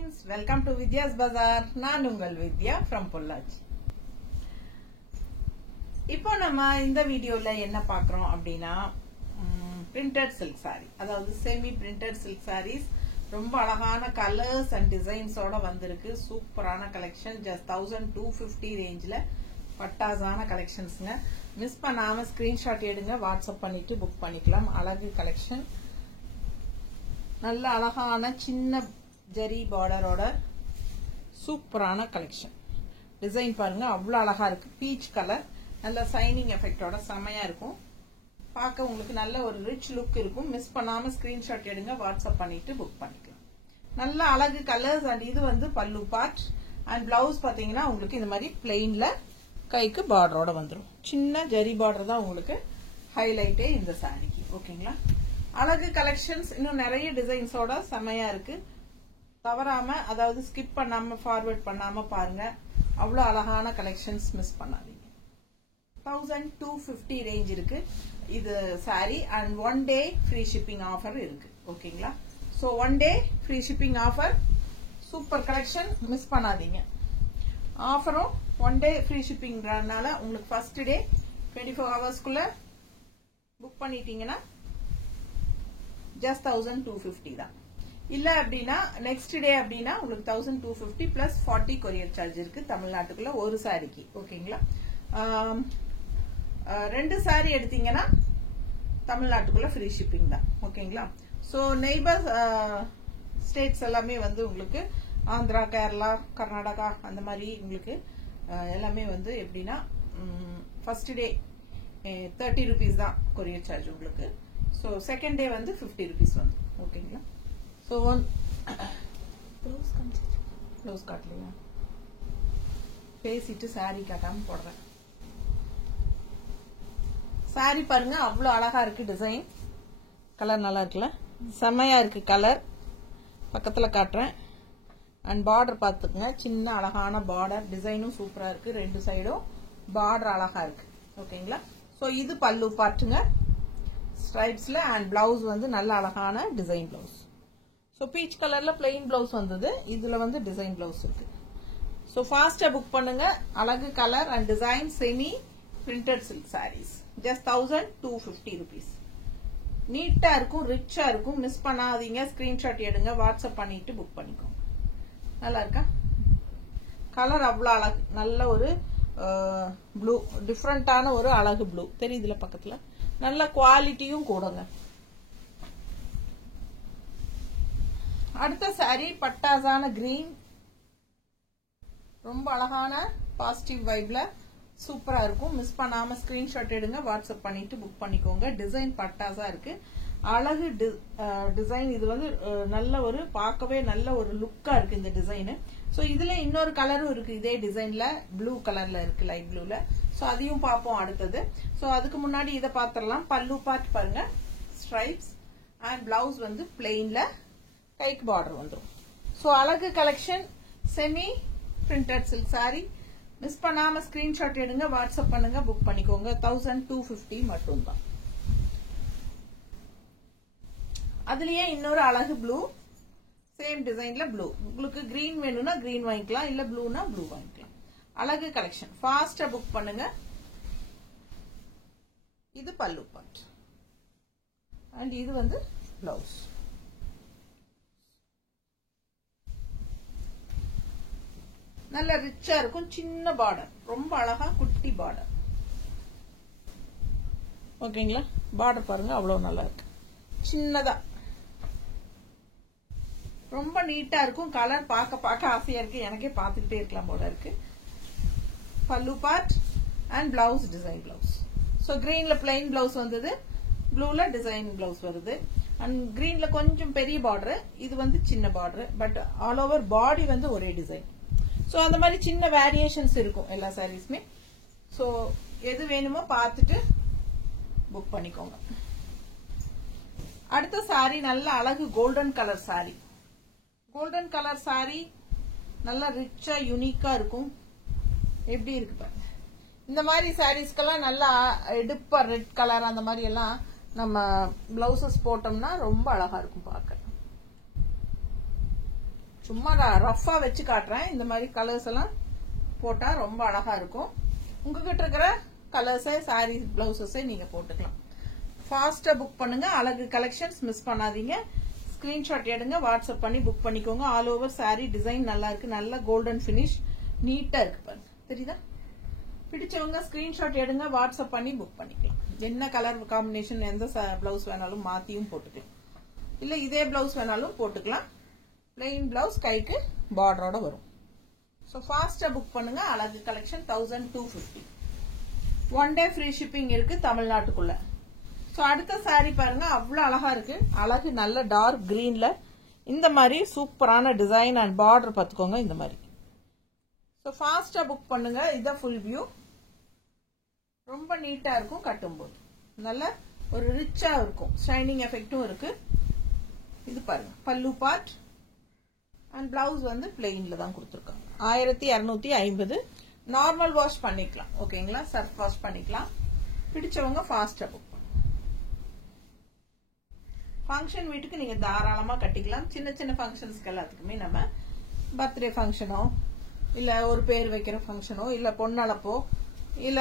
friends, welcome to Vidya's Bazaar. நான் உங்கள் வித்யா from Pollachi. இப்போ நம்ம இந்த வீடியோல என்ன பார்க்கறோம் அப்படினா printed silk saree. அதாவது semi printed silk sarees ரொம்ப அழகான கலர்ஸ் அண்ட் டிசைன்ஸோட வந்திருக்கு. சூப்பரான கலெக்ஷன். just 1250 ரேஞ்ச்ல பட்டாசான கலெக்ஷன்ஸ்ங்க. மிஸ் பண்ணாம ஸ்கிரீன்ஷாட் எடுங்க, வாட்ஸ்அப் பண்ணிட்டு புக் பண்ணிக்கலாம். அழகு கலெக்ஷன். நல்ல அழகான சின்ன ஜரி பார்டரோட சூப்பரான கலெக்ஷன். டிசைன் பாருங்க, அவ்வளவு அழகா இருக்கு. பீச் கலர், நல்ல சைனிங் எஃபெக்டோட செமையா இருக்கும். பார்க்க உங்களுக்கு நல்ல ஒரு ரிச் லுக் இருக்கும். மிஸ் பண்ணாம ஸ்கிரீன்ஷாட் எடுங்க, வாட்ஸ்அப் பண்ணிட்டு புக் பண்ணிக்கலாம். நல்ல அழகு கலர்ஸ். அண்ட் இது வந்து பல்லு பார்ட். அண்ட் பிளவுஸ் பாத்தீங்கன்னா உங்களுக்கு இந்த மாதிரி பிளெயின்ல கைக்கு பார்டரோட வந்துடும். சின்ன ஜரி பார்டர் தான் உங்களுக்கு ஹைலைட்டே இந்த சாரிக்கு. ஓகேங்களா? அழகு கலெக்ஷன்ஸ். இன்னும் நிறைய டிசைன்ஸோட செமையா இருக்கு. தவறாம, அதாவது ஸ்கிப் பண்ணாம ஃபார்வர்ட் பண்ணாம பாருங்க. அவ்வளவு அழகான கலெக்ஷன்ஸ், மிஸ் பண்ணாதீங்க. 1250 ரேஞ்ச் இருக்கு இது sorry. And 1 day free shipping offer இருக்கு. ஓகேங்களா? So 1 day free shipping offer. Super collection, miss பண்ணாதீங்க. ஆஃபரும் 1 day ஃப்ரீ ஷிப்பிங்னால உங்களுக்கு ஃபர்ஸ்ட் டே 24 ஹவர்ஸ்க்குள்ள புக் பண்ணிட்டீங்கன்னா just 1250 தான். இல்ல அப்படின்னா நெக்ஸ்ட் டே அப்படின்னா உங்களுக்கு 1250 பிளஸ் 40 கொரியர் சார்ஜ் இருக்கு தமிழ்நாட்டுக்குள்ள ஒரு சாரிக்கு. ஓகேங்களா? 2 சாரி எடுத்தீங்கன்னா தமிழ்நாட்டுக்குள்ள ஃப்ரீ ஷிப்பிங் தான். ஓகேங்களா? சோ நெய்பர் ஸ்டேட்ஸ் எல்லாமே வந்து உங்களுக்கு ஆந்திரா, கேரளா, கர்நாடகா அந்த மாதிரி உங்களுக்கு எல்லாமே வந்து எப்படின்னா ஃபர்ஸ்ட் டே 30 rupees தான் கொரியர் சார்ஜ் உங்களுக்கு. சோ செகண்ட் டே வந்து 50 rupees வந்து. ஓகேங்களா? சோ க்ளோஸ் காட்டலையா, பேசிட்டு சாரி காட்டாம போடுறேன். சாரி பாருங்க, அவ்வளவு அழகா இருக்கு. டிசைன் கலர் நல்லா இருக்குல்ல, செமையா இருக்கு கலர். பக்கத்துல காட்டுறேன். அண்ட் பார்டர் பாத்துக்குங்க, சின்ன அழகான பார்டர். டிசைனும் சூப்பரா இருக்கு. ரெண்டு சைடும் பார்டர் அழகா இருக்கு. ஓகேங்களா? சோ இது பல்லு பார்ட்டுங்க ஸ்ட்ரைப்ஸ்ல. அண்ட் பிளவுஸ் வந்து நல்ல அழகான டிசைன் பிளவுஸ். சோ பீச் கலர்ல பிளெயின் பிளவுஸ் வந்தது. இதுல வந்து டிசைன் பிளவுஸ் இருக்கு. சோ ஃபாஸ்டா புக் பண்ணுங்க. அழகு colour and design semi printed silk sarees. just 1250 rupees. நீட்டா இருக்கும், ரிச்சா இருக்கும். மிஸ் பண்ணாதீங்க. ஸ்கிரீன்ஷாட் எடுங்க, வாட்ஸ்அப் பண்ணிட்டு புக் பண்ணிக்கோங்க. நல்லா இருக்கா? கலர் அவ்வளவு அழகு. நல்ல ஒரு ப்ளூ, டிஃப்ரெண்டான ஒரு அழகு ப்ளூ தெரியுதுல பக்கத்துல. நல்ல குவாலிட்டியும் கூடங்க. அடுத்த சாரி பட்டாசான கிரீன். ரொம்ப அழகான பாசிட்டிவ் வைப்ல சூப்பரா இருக்கும். மிஸ் பண்ணாம ஸ்கிரீன்ஷாட் எடுங்க, வாட்ஸ்அப் பண்ணிட்டு புக் பண்ணிக்கோங்க. டிசைன் பட்டாசா இருக்கு. அழகு டிசைன். இது வந்து நல்ல ஒரு பார்க்கவே நல்ல ஒரு லுக்கா இருக்கு இந்த டிசைன். சோ இதுல இன்னொரு கலரும் இருக்கு இதே டிசைன்ல, ப்ளூ கலர்ல இருக்கு, லைட் ப்ளூல. சோ அதையும் பார்ப்போம் அடுத்தது. சோ அதுக்கு முன்னாடி இதை பாத்திரலாம். பல்லு பார்ட் பாருங்க, ஸ்ட்ரைப்ஸ். அண்ட் பிளவுஸ் வந்து பிளெயின்ல கைக்கு பார்டர் வந்துடும். சோ அழகு collection, semi printed silk sorry. Miss பண்ணாம ஸ்கிரீன்ஷாட் எடுங்க, வாட்ஸ்அப் பண்ணுங்க, புக் பண்ணிக்கோங்க. 1250 மட்டும் தான். அதுலயே இன்னொரு அழகு ப்ளூ, சேம் டிசைன்ல ப்ளூ. உங்களுக்கு கிரீன் வேணும்னா கிரீன் வாங்கிக்கலாம், இல்ல ப்ளூனா ப்ளூ வாங்கிக்கலாம். அழகு கலெக்ஷன். ஃபாஸ்டா புக் பண்ணுங்க. இது பல்லு பார்ட். அண்ட் இது வந்து பிளவுஸ். நல்ல ரிச்சா இருக்கும். சின்ன பார்டர், ரொம்ப அழகா குட்டி பார்டர். ஓகேங்களா? பார்டர் பாருங்க, அவ்வளவு நல்லா இருக்கு. சின்னதா ரொம்ப நீட்டா இருக்கும். கலர் பார்க்க ஆசையா இருக்கு. எனக்கே பார்த்துக்கிட்டே இருக்கலாம் போல இருக்கு. பல்லு part and blouse design blouse. So கிரீன்ல பிளைன் பிளவுஸ் வந்தது, ப்ளூல டிசைன் பிளவுஸ் வருது. அண்ட் கிரீன்ல கொஞ்சம் பெரிய பார்டர், இது வந்து சின்ன border. But all over body வந்து ஒரே டிசைன். சோ அந்த மாதிரி சின்ன வேரியேஷன்ஸ் இருக்கும் எல்லா சாரீஸ்மே. சோ எது வேணுமோ பார்த்துட்டு புக் பண்ணிக்கோங்க. அடுத்த சாரி நல்ல அழகு golden colour sorry. Golden colour sorry நல்ல ரிச்சா யூனிக்கா இருக்கும். எப்படி இருக்கு பாருங்க. இந்த மாதிரி சாரீஸ்க்கெல்லாம் நல்லா எடுப்பா ரெட் கலர் அந்த மாதிரி எல்லாம் நம்ம பிளவுசஸ் போட்டோம்னா ரொம்ப அழகா இருக்கும் பார்க்க. சும்மா ரஃபா வச்சு காட்டுறேன். இந்த மாதிரி கலர்ஸ் எல்லாம் போட்டா ரொம்ப அழகா இருக்கும். உங்ககிட்ட இருக்கிற கலர்ஸை சாரி பிளவுசஸை நீங்க போட்டுக்கலாம். ஃபாஸ்டா புக் பண்ணுங்க. அழகு கலெக்ஷன்ஸ் மிஸ் பண்ணாதீங்க. ஸ்கிரீன்ஷாட் எடுங்க, வாட்ஸ்அப் பண்ணி புக் பண்ணிக்கோங்க. ஆல் ஓவர் சாரி டிசைன் நல்லா இருக்கு, நல்ல கோல்டன் பினிஷ், நீட்டா இருக்கு பாருங்க. தெரியுதா? பிடிச்சவங்க ஸ்கிரீன்ஷாட் எடுங்க, வாட்ஸ்அப் பண்ணி புக் பண்ணிக்கலாம். என்ன கலர் காம்பினேஷன், எந்த பிளவுஸ் வேணாலும் மாத்தியும் போட்டுக்கலாம், இல்ல இதே பிளவுஸ் வேணாலும் போட்டுக்கலாம். பிளெயின் பிளவுஸ், கைக்கு பார்டரோட வரும். ஸோ ஃபாஸ்டா புக் பண்ணுங்க. அழகு கலெக்ஷன் 1250. 1 டே ஃப்ரீ ஷிப்பிங் இருக்கு தமிழ்நாட்டுக்குள்ள. ஸோ அடுத்த சாரி பாருங்க, அவ்வளவு அழகா இருக்கு. அழகு நல்ல டார்க் கிரீன்ல இந்த மாதிரி சூப்பரான டிசைன் அண்ட் பார்டர் பார்த்துக்கோங்க இந்த மாதிரி. ஸோ ஃபாஸ்டா புக் பண்ணுங்க. இதான் ஃபுல் வியூ. ரொம்ப நீட்டா இருக்கும், கட்டும்போது நல்ல ஒரு ரிச்சா இருக்கும், ஷைனிங் எஃபெக்டும் இருக்கு. இது பாருங்க பல்லு பார்ட் அண்ட் பிளவுஸ் வந்து பிளெயின்ல தான் கொடுத்துருக்காங்க. 1250. நார்மல் வாஷ் பண்ணிக்கலாம், ஓகேங்களா? சர்ஃப் வாஷ் பண்ணிக்கலாம். பிடிச்சவங்க ஃபாஸ்டா புக் பண்ணுங்க. ஃபங்க்ஷன் வீட்டுக்கு நீங்க தாராளமா கட்டிக்கலாம். சின்ன சின்ன ஃபங்க்ஷன்ஸ்க்கு எல்லாத்துக்குமே நம்ம பர்த்டே ஃபங்க்ஷனோ இல்ல ஒரு பேர் வைக்கிற ஃபங்க்ஷனோ இல்ல பொண்ணளப்போ இல்ல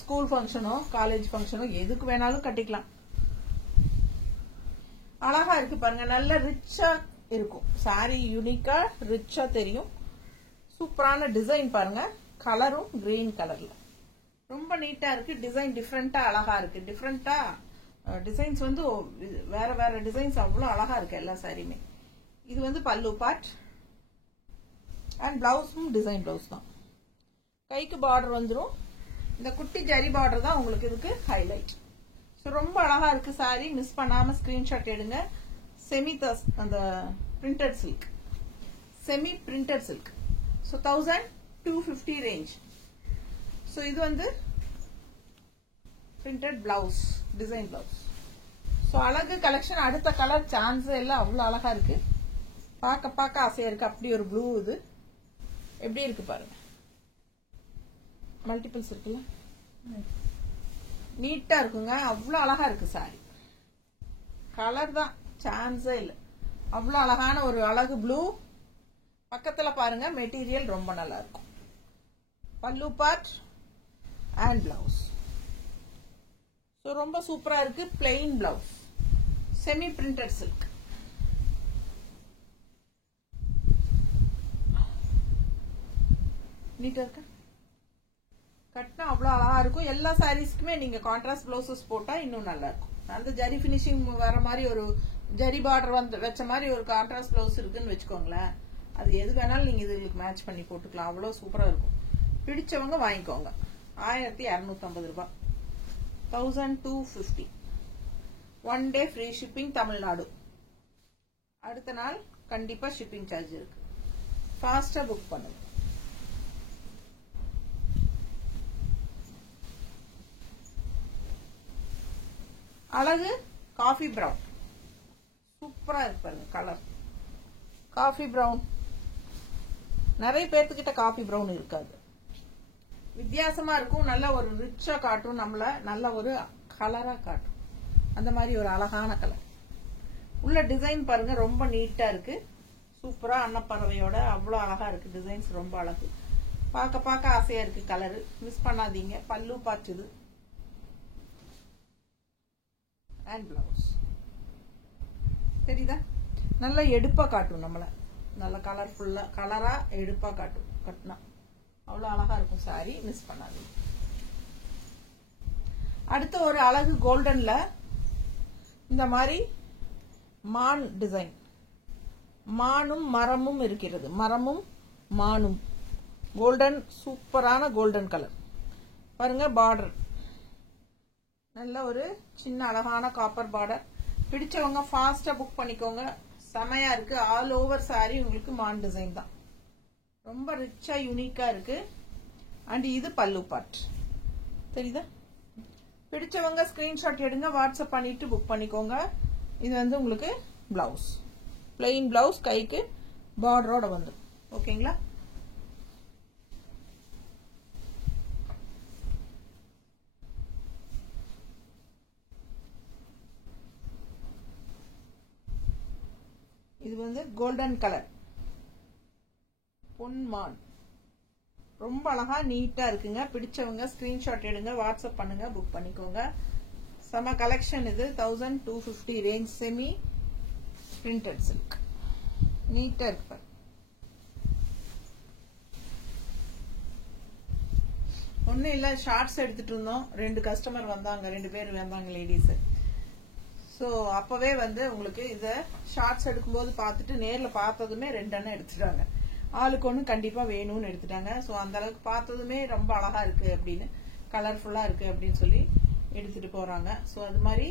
ஸ்கூல் ஃபங்க்ஷனோ காலேஜ் ஃபங்க்ஷனோ எதுக்கு வேணாலும் கட்டிக்கலாம். அழகா இருக்கு பாருங்க, நல்ல ரிச்சா இருக்கும் சாரி, யூனிக்கா ரிச்சா தெரியும். சூப்பரான டிசைன் பாருங்க, கலரும் கிரீன் கலர்ல ரொம்ப நீட்டா இருக்கு. டிசைன் டிஃப்ரெண்டா அழகா இருக்கு. டிஃப்ரெண்டா டிசைன்ஸ் வந்து வேற வேற டிசைன்ஸ் அவ்வளவு அழகா இருக்கு எல்லா சாரியுமே. இது வந்து பல்லு பார்ட் அண்ட் பிளவுஸும் டிசைன் பிளவுஸ் தான். கைக்கு பார்டர் வந்துடும். இந்த குட்டி ஜரி பார்டர் தான் உங்களுக்கு இதுக்கு ஹைலைட். ஸோ ரொம்ப அழகா இருக்கு சாரி. மிஸ் பண்ணாம ஸ்கிரீன்ஷாட் எடுங்க. செமி அந்த printed silk, semi printed silk. So 1250 range. So இது வந்து printed blouse, design blouse. So அழகு கலெக்ஷன். அடுத்த கலர் சான்ஸ் எல்லாம் அவ்வளவு அழகா இருக்கு, பார்க்க பார்க்க ஆசையா இருக்கு. அப்படி ஒரு ப்ளூ, இது எப்படி இருக்கு பாருங்க, மல்டிபிள்ஸ் இருக்குல்ல, நீட்டா இருக்குங்க. அவ்வளவு அழகா இருக்கு சாரி. கலர் தான் சான்ஸே இல்ல, அவ்வளவு அழகான ஒரு அழகு ப்ளூ. பக்கத்துல பாருங்க, மெட்டீரியல் ரொம்ப நல்லா இருக்கும். பல்லு பார்ட் அண்ட் பிளவுஸ். ஸோ ரொம்ப சூப்பரா இருக்கு. Plain blouse, semi printed silk. நீட்டா இருக்கு, கட்டினா அவ்வளவு அழகா இருக்கும். எல்லா சாரீஸ்க்குமே நீங்க கான்ட்ராஸ்ட் பிளவுசஸ் போட்டா இன்னும் நல்லா இருக்கும். அந்த ஜரி பினிஷிங் வர மாதிரி ஒரு ஜரி பார்டர் வந்து வச்ச மாதிரி ஒரு கான்ட்ராஸ்ட் பிளவுஸ் இருக்குன்னு வச்சுக்கோங்களேன், அது எது வேணாலும் நீங்க இதுக்கு மேட்ச் பண்ணி போட்டுக்கலாம். அவ்வளவு சூப்பரா இருக்கும். பிடிச்சவங்க வாங்கிக்கோங்க. 1250 ரூபாய். 1250. 1 டே ஃப்ரீ ஷிப்பிங் தமிழ்நாடு. அடுத்த நாள் கண்டிப்பா ஷிப்பிங் சார்ஜ் இருக்கு. ஃபாஸ்டா புக் பண்ணுங்க. அழகு காஃபி பிரவுன், சூப்பரா இருக்கு பாருங்க கலர். காஃபி பிரவுன் நிறைய பேர்த்துக்கிட்ட காஃபி பிரவுன் இருக்காது, வித்தியாசமா இருக்கும். நல்ல ஒரு ரிச்சா காட்டும், நம்மள நல்ல ஒரு கலரா காட்டும். அந்த மாதிரி ஒரு அழகான கலர். உள்ள டிசைன் பாருங்க, ரொம்ப நீட்டா இருக்கு. சூப்பரா அன்னப்பறவையோட அவ்வளவு அழகா இருக்கு. டிசைன்ஸ் ரொம்ப அழகு, பார்க்க பார்க்க ஆசையா இருக்கு. கலரு மிஸ் பண்ணாதீங்க. பல்லு பார்த்துது அண்ட் பிளவுஸ். தெரியுதா? நல்ல எடுப்பா காட்டும், நம்மள நல்ல கலர்ஃபுல்லா கலரா எடுப்பா காட்டும். கட்டினா அவ்வளவு அழகா இருக்கும் சாரி, மிஸ் பண்ணாதீங்க. அடுத்து ஒரு அழகு கோல்டன்ல இந்த மாதிரி மான் டிசைன், மானும் மரமும் இருக்கிறது. மரமும் மானும் கோல்டன், சூப்பரான கோல்டன் கலர் பாருங்க. பார்டர் நல்ல ஒரு சின்ன அழகான காப்பர் பார்டர். பிடிச்சவங்க ஃபாஸ்டா புக் பண்ணிக்கோங்க. செமையா இருக்கு. ஆல் ஓவர் சாரி உங்களுக்கு மான் டிசைன் தான். ரொம்ப ரிச்சா யூனிக்கா இருக்கு. அண்ட் இது பல்லு பார்ட். தெரியுதா? பிடிச்சவங்க ஸ்கிரீன்ஷாட் எடுங்க, வாட்ஸ்அப் பண்ணிட்டு புக் பண்ணிக்கோங்க. இது வந்து உங்களுக்கு பிளவுஸ், பிளெயின் பிளவுஸ், கைக்கு பார்டரோட வந்துடும். ஓகேங்களா? இது வந்து கோல்டன் கலர். பொன்மான் ரொம்ப அழகா நீட்டா இருக்குங்க. பிடிச்சவங்க ஸ்கிரீன்ஷாட் எடுங்க, வாட்ஸ்அப் பண்ணுங்க, புக் பண்ணிக்கோங்க. செம கலெக்ஷன் இது. 1250 ரேஞ்ச் செமி பிரிண்டட் சில்க். நீட்டா இருக்கு. ஒன்னும் இல்ல, ஷார்ட்ஸ் எடுத்துட்டு இருந்தோம். 2 கஸ்டமர் வந்தாங்க, 2 பேர் வந்தாங்க லேடிஸ். ஸோ அப்பவே வந்து உங்களுக்கு இத ஷார்ட்ஸ் எடுக்கும்போது பார்த்துட்டு நேர்ல பார்த்ததுமே 2 அண்ணன் எடுத்துட்டாங்க. ஆளுக்கு ஒன்று கண்டிப்பா வேணும்னு எடுத்துட்டாங்க. ஸோ அந்த அளவுக்கு பார்த்ததுமே ரொம்ப அழகா இருக்கு அப்படின்னு, கலர்ஃபுல்லா இருக்கு அப்படின்னு சொல்லி எடுத்துட்டு போறாங்க. ஸோ அது மாதிரி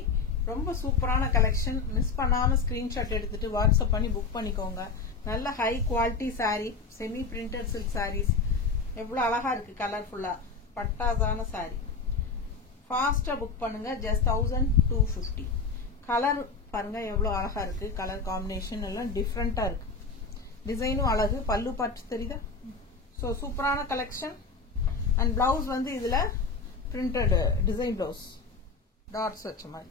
ரொம்ப சூப்பரான கலெக்ஷன். மிஸ் பண்ணாம ஸ்கிரீன்ஷாட் எடுத்துட்டு வாட்ஸ்அப் பண்ணி புக் பண்ணிக்கோங்க. நல்ல high quality saree, semi printed silk sarees. எவ்வளவு அழகா இருக்கு, கலர்ஃபுல்லா பட்டாசான சாரி. ஃபாஸ்டா புக் பண்ணுங்க. ஜஸ்ட் 1250. கலர் பாருங்க எவ்வளவு அழகா இருக்கு. கலர் காம்பினேஷன் எல்லாம் டிஃப்ரெண்டா இருக்கு. டிசைனும் அழகு. பல்லு பார்த்து தெரியுதா? ஸோ சூப்பரான கலெக்ஷன். அண்ட் பிளவுஸ் வந்து இதுல பிரிண்டட் டிசைன் பிளவுஸ், டாட்ஸ் வச்ச மாதிரி.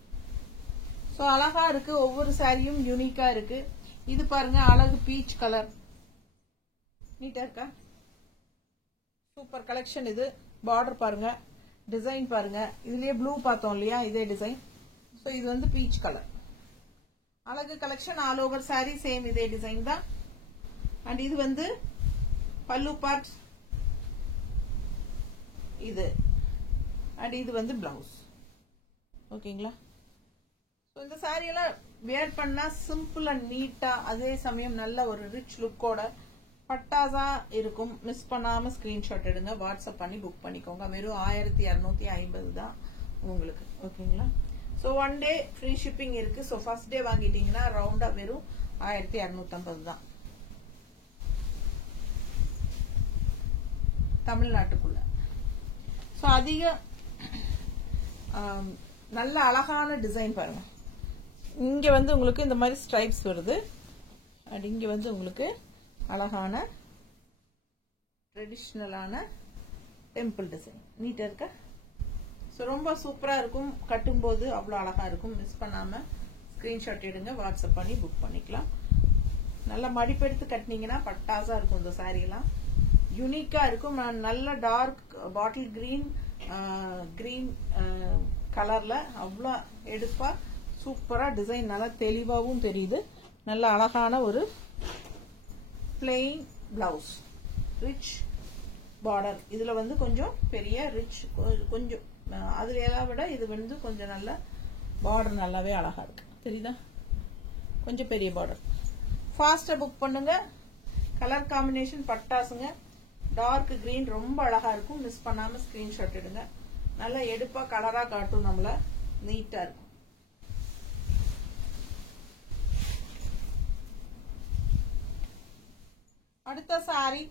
ஸோ அழகா இருக்கு. ஒவ்வொரு சாரியும் யூனிக்கா இருக்கு. இது பாருங்க அழகு பீச் கலர், நீட்டா இருக்கா? சூப்பர் கலெக்ஷன் இது. பார்டர் பாருங்க, டிசைன் பாருங்க. இதுலயே ப்ளூ பார்த்தோம் இல்லையா, இதே டிசைன். ஸோ இது வந்து பீச் கலர். அழகு collection. All over sorry same இதே டிசைன் தான். அண்ட் இது வந்து பல்லு பார்ட் இது. அண்ட் இது வந்து பிளவுஸ். ஓகேங்களா? இந்த சாரி எல்லாம் வேர் பண்ணா சிம்பிள் அண்ட் நீட்டா, அதே சமயம் நல்ல ஒரு ரிச் லுக்கோட பட்டாசா இருக்கும். மிஸ் பண்ணாம ஸ்கிரீன்ஷாட் எடுங்க, வாட்ஸ்அப் பண்ணி புக் பண்ணிக்கோங்க. வெறும் 1250 தான் உங்களுக்கு. ஓகேங்களா? ஸோ 1 டே ஃப்ரீ ஷிப்பிங் இருக்கு. ஸோ ஃபர்ஸ்ட் டே வாங்கிட்டீங்கன்னா ரவுண்டா வெறும் 1250 தான் தமிழ்நாட்டுக்குள்ள. ஸோ அதிக நல்ல அழகான டிசைன் பாருங்க. இங்க வந்து உங்களுக்கு இந்த மாதிரி ஸ்ட்ரைப்ஸ் வருது. அண்ட் இங்க வந்து உங்களுக்கு அழகான ட்ரெடிஷ்னலான டெம்பிள் டிசைன். நீட்டா இருக்கா? ஸோ ரொம்ப சூப்பரா இருக்கும். கட்டும்போது அவ்வளோ அழகா இருக்கும். மிஸ் பண்ணாம ஸ்கிரீன்ஷாட் எடுங்க, வாட்ஸ்அப் பண்ணி புக் பண்ணிக்கலாம். நல்லா மடிப்பெடுத்து கட்டினீங்கன்னா பட்டாசா இருக்கும். இந்த சாரி எல்லாம் யூனிக்கா இருக்கும். நல்ல டார்க் பாட்டில் கிரீன் கலர்ல அவ்வளோ எடுப்பா சூப்பரா டிசைன் நல்லா தெளிவாகவும் தெரியுது. நல்ல அழகான ஒரு பிளெயின் பிளவுஸ், ரிச் பார்டர். இதுல வந்து கொஞ்சம் பெரிய ரிச், கொஞ்சம் அதுல எல்லாம் விட இது வந்து கொஞ்சம் நல்ல பார்டர், நல்லாவே அழகா இருக்கு. தெரியுதா? கொஞ்சம் பெரிய பார்டர். ஃபாஸ்டா புக் பண்ணுங்க. கலர் காம்பினேஷன் பட்டாசுங்க. டார்க் கிரீன் ரொம்ப அழகா இருக்கும். மிஸ் பண்ணாம ஸ்கிரீன்ஷாட் எடுங்க. நல்லா எடுப்பா கலரா காட்டும், நம்மள நீட்டா இருக்கும். அடுத்த சாரி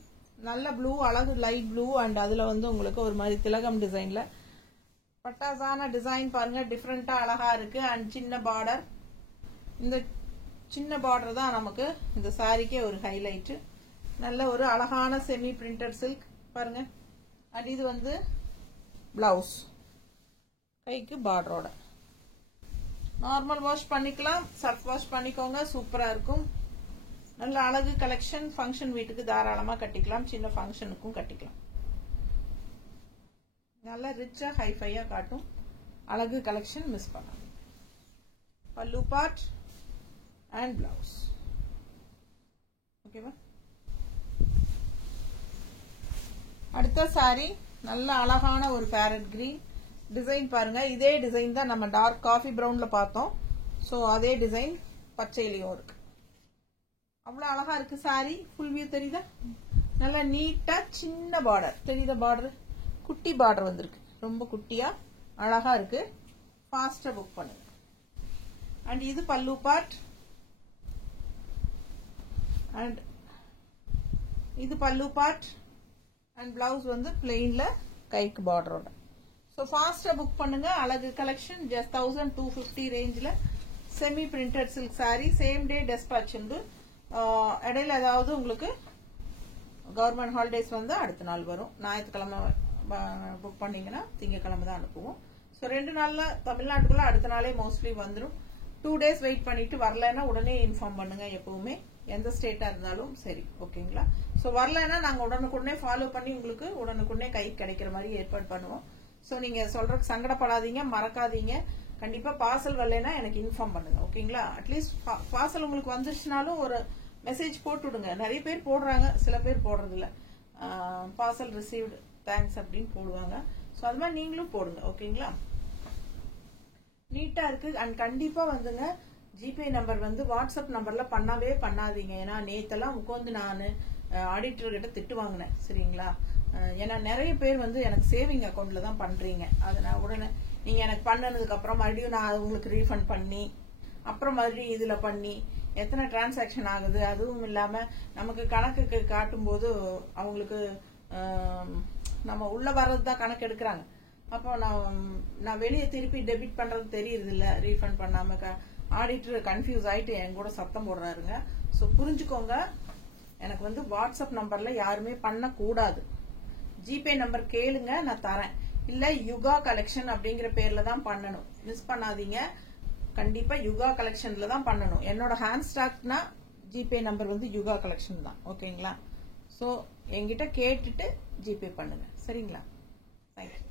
நல்ல ப்ளூ, அழகு லைட் ப்ளூ. அண்ட் அதுல வந்து உங்களுக்கு ஒரு மாதிரி திலகம் டிசைன்ல பட்டாசான டிசைன் பாருங்க. டிஃப்ரெண்டா அழகா இருக்கு. அண்ட் சின்ன பார்டர். இந்த சின்ன பார்டர் தான் நமக்கு இந்த சாரிக்கே ஒரு ஹைலைட். நல்ல ஒரு அழகான செமி பிரிண்டட் சில்க் பாருங்க. அண்ட் இது வந்து பிளவுஸ், கைக்கு பார்டரோட. நார்மல் வாஷ் பண்ணிக்கலாம், சர்ஃப் வாஷ் பண்ணிக்கோங்க. சூப்பரா இருக்கும். நல்ல அழகு கலெக்ஷன். ஃபங்க்ஷன் வீட்டுக்கு தாராளமா கட்டிக்கலாம், சின்ன ஃபங்க்ஷனுக்கும் கட்டிக்கலாம். நல்ல ரிச்சா ஹைஃபையா காட்டும். அழகு கலெக்ஷன். மிஸ் பண்ணாம. பல்லு பார்ட் அண்ட் பிளவுஸ். ஓகேவா? அடுத்த சாரி நல்ல அழகான ஒரு பேரட் கிரீன் டிசைன் பாருங்க. இதே டிசைன் தான் நம்ம டார்க் காஃபி பிரவுன்ல பார்த்தோம். சோ அதே டிசைன் பச்சையிலையும் இருக்கு. அவ்வளவு அழகா இருக்கு சாரி. ஃபுல் வியூ தெரியுதா? நல்லா நீட்டா சின்ன பார்டர் தெரியுதா? பார்டர் குட்டி பார்டர் வந்திருக்கு. ரொம்ப குட்டியா அழகா இருக்கு. ஃபாஸ்டா புக் பண்ணுங்க. அண்ட் இது பல்லு பார்ட். அண்ட் இது பல்லு பார்ட். அண்ட் பிளவுஸ் வந்து பிளெயின்ல கைக்கு பார்டரோட. ஸோ ஃபாஸ்டா புக் பண்ணுங்க. அழகு கலெக்ஷன். ஜஸ்ட் 1250 ரேஞ்சில் semi printed silk sorry. Same day dispatch உண்டு. இடையில ஏதாவது உங்களுக்கு கவர்மெண்ட் ஹாலிடேஸ் வந்து அடுத்த நாள் வரும். ஞாயிற்றுக்கிழமை புக் பண்ணீங்கன்னா திங்கக்கிழமை தான் அனுப்புவோம். ஸோ 2 நாள்ல தமிழ்நாட்டுக்குள்ள அடுத்த நாளே மோஸ்ட்லி வந்துடும். 2 days வெயிட் பண்ணிட்டு வரலன்னா உடனே இன்ஃபார்ம் பண்ணுங்க எப்பவுமே. எந்த ஸ்டேட்டா இருந்தாலும் சரி. ஓகேங்களா? ஸோ வரலன்னா நாங்க உடனுக்குடனே ஃபாலோ பண்ணி உங்களுக்கு உடனுக்குடனே கை கிடைக்கிற மாதிரி ஏற்பாடு பண்ணுவோம். ஸோ நீங்க சொல்றதுக்கு சங்கடப்படாதீங்க, மறக்காதீங்க. கண்டிப்பா பார்சல் வரலைன்னா எனக்கு இன்ஃபார்ம் பண்ணுங்க. ஓகேங்களா? அட்லீஸ்ட் பார்சல் உங்களுக்கு வந்துச்சுனாலும் ஒரு மெசேஜ் போட்டு விடுங்க. நிறைய பேர் போடுறாங்க, சில பேர் போடுறது இல்ல. பார்சல் ரிசீவ்டு தேங்க்ஸ் அப்படின்னு போடுவாங்க. ஸோ அது மாதிரி நீங்களும் போடுங்க. ஓகேங்களா? நீட்டா இருக்கு. அண்ட் கண்டிப்பா வந்துங்க ஜிபே நம்பர் வந்து வாட்ஸ்அப் நம்பர்ல பண்ணவே பண்ணாதீங்க. ஏன்னா நேத்தெல்லாம் உட்காந்து நான் ஆடிட்டர் கிட்ட திட்டு வாங்கினேன். சரிங்களா? ஏன்னா நிறைய பேர் வந்து எனக்கு சேவிங் அக்கௌண்ட்ல தான் பண்றீங்க. அதை நான் உடனே நீங்க எனக்கு பண்ணதுக்கு அப்புறம் மறுபடியும் நான் உங்களுக்கு ரீஃபண்ட் பண்ணி அப்புறம் மறுபடியும் இதுல பண்ணி எத்தனை டிரான்சாக்சன் ஆகுது. அதுவும் இல்லாம நமக்கு கணக்குக்கு காட்டும் போது அவங்களுக்கு நம்ம உள்ள வர்றதுதான் கணக்கு எடுக்கிறாங்க. அப்போ நான் வெளியே திருப்பி டெபிட் பண்றது தெரியுது இல்ல, ரீஃபண்ட் பண்ணாம ஆடிட்டர் கன்ஃபியூஸ் ஆயிட்டு என் கூட சத்தம் போடுறாருங்க. ஸோ புரிஞ்சுக்கோங்க, எனக்கு வந்து வாட்ஸ்அப் நம்பர்ல யாருமே பண்ண கூடாது. ஜிபே நம்பர் கேளுங்க, நான் தரேன். இல்ல யுகா கலெக்ஷன் அப்படிங்கிற பேர்ல தான் பண்ணணும். மிஸ் பண்ணாதீங்க. கண்டிப்பா யுகா கலெக்ஷன்ல தான் பண்ணணும். என்னோட ஹேண்ட் ஸ்டாக்னா ஜிபே நம்பர் வந்து யுகா கலெக்ஷன் தான். ஓகேங்களா? ஸோ என்கிட்ட கேட்டுட்டு ஜிபே பண்ணுங்க. சரிங்களா? தேங்க்யூ.